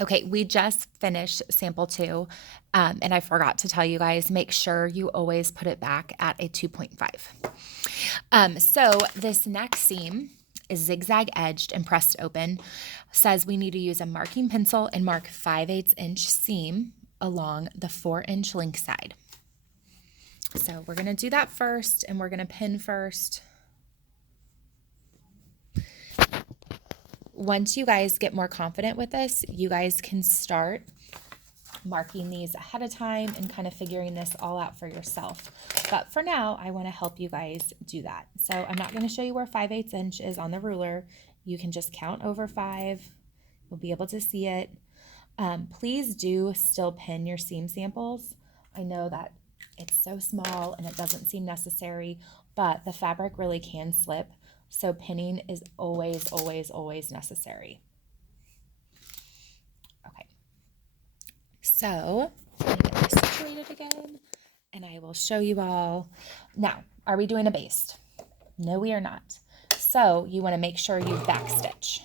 Okay, we just finished sample 2, and I forgot to tell you guys, make sure you always put it back at a 2.5. So this next seam is zigzag edged and pressed open. Says we need to use a marking pencil and mark 5/8 inch seam along the 4-inch link side. So we're gonna do that first, and we're gonna pin first. Once you guys get more confident with this, you guys can start marking these ahead of time and kind of figuring this all out for yourself. But for now, I want to help you guys do that. So I'm not going to show you where 5/8 inch is on the ruler. You can just count over 5. You'll be able to see it. Please do still pin your seam samples. I know that it's so small and it doesn't seem necessary, but the fabric really can slip. So pinning is always, always, always necessary. Okay. So let me get this situated again, and I will show you all. Now, are we doing a baste? No, we are not. So you want to make sure you backstitch.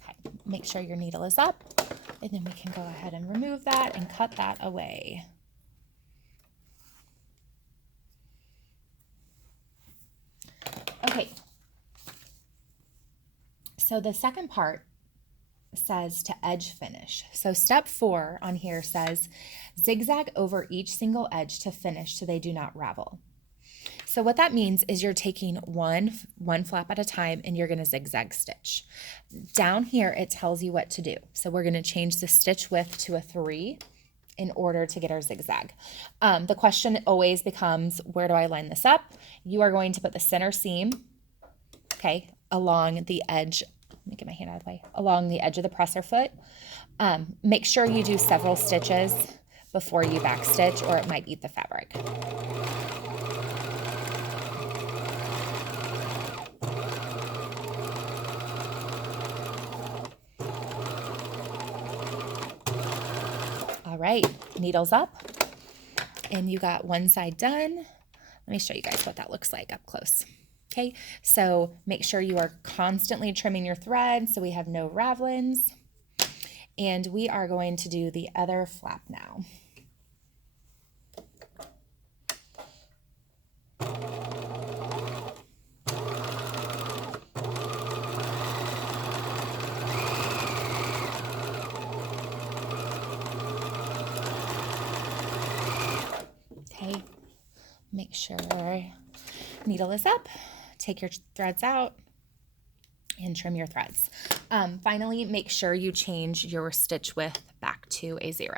Okay, make sure your needle is up, and then we can go ahead and remove that and cut that away. Okay, so the second part says to edge finish. So step 4 on here says zigzag over each single edge to finish so they do not ravel. So what that means is you're taking one flap at a time and you're going to zigzag stitch. Down here it tells you what to do. So we're going to change the stitch width to a 3 in order to get our zigzag. The question always becomes, where do I line this up? You are going to put the center seam, okay, along the edge. Let me get my hand out of the way. Along the edge of the presser foot. Make sure you do several stitches before you backstitch, or it might eat the fabric. All right, needles up, and you got one side done. Let me show you guys what that looks like up close. Okay, so make sure you are constantly trimming your thread so we have no ravelings. And we are going to do the other flap now. Okay, make sure needle is up, take your threads out, and trim your threads. Finally, make sure you change your stitch width back to a 0.